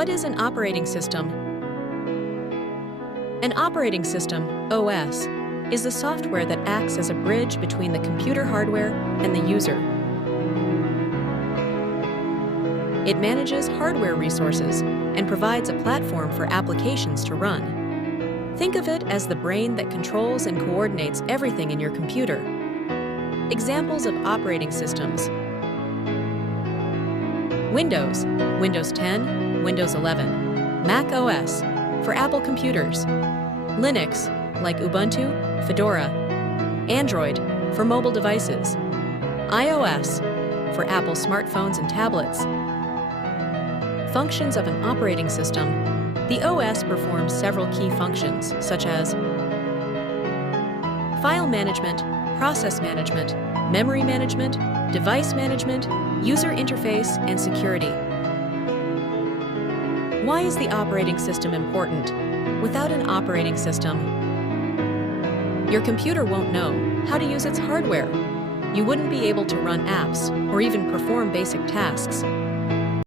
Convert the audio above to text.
What is an operating system? An operating system, OS, is the software that acts as a bridge between the computer hardware and the user. It manages hardware resources and provides a platform for applications to run. Think of it as the brain that controls and coordinates everything in your computer. Examples of operating systems: Windows, Windows 10, Windows 11, macOS, for Apple computers, Linux, like Ubuntu, Fedora, Android, for mobile devices, iOS, for Apple smartphones and tablets. Functions of an operating system. The OS performs several key functions, such as file management, process management, memory management, device management, user interface, and security. Why is the operating system important? Without an operating system, your computer won't know how to use its hardware. You wouldn't be able to run apps or even perform basic tasks.